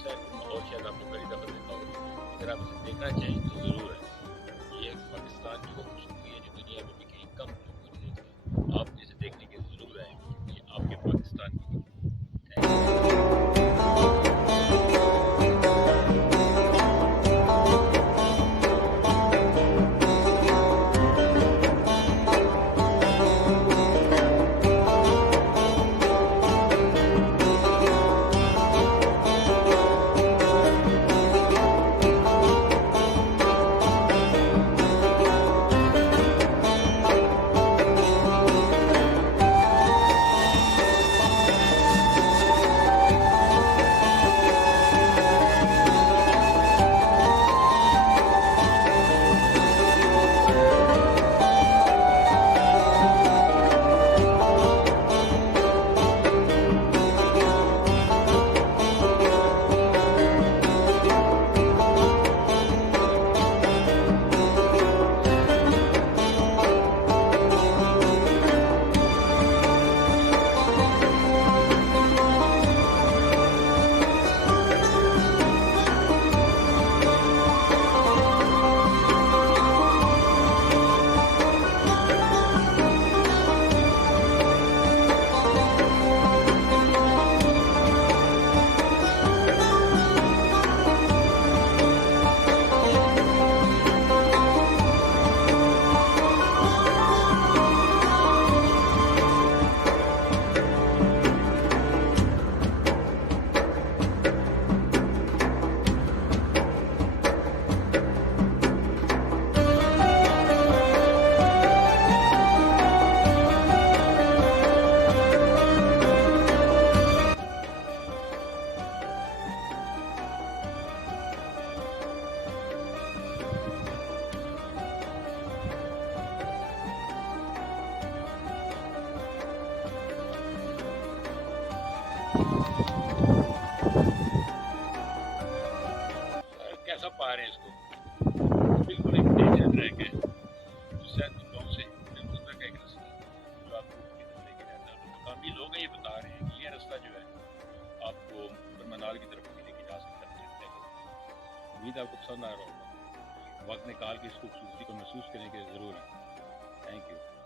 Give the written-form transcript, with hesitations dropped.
शहर का माहौल शायद आपने पहली दफ़ा देखा हो, अगर आप इसे देखना चाहें तो ज़रूर है। ये एक पाकिस्तान की वो खूबसूरती है जो दुनिया में भी कहीं कम लोगों को देखते हैं। आप इसे देखने के ज़रूर आएँ क्योंकि ये आपके पाकिस्तान की थैंक यू। कैसा पा रहे हैं इसको? बिल्कुल एक नेचर ट्रैक है जो शायद गाँव से बिल्कुल का एक रास्ता है जो आपको ऊपर की तरफ लेके जाता है। तो मकामी लोग हैं ये बता रहे हैं कि ये रास्ता जो है आपको ऊपर मनाल की तरफ भी लेके जा सकता है। उम्मीद आपको पसंद आ रहा होगा। वक्त निकाल के इस खूबसूरती को महसूस करने के ज़रूर है। Thank you.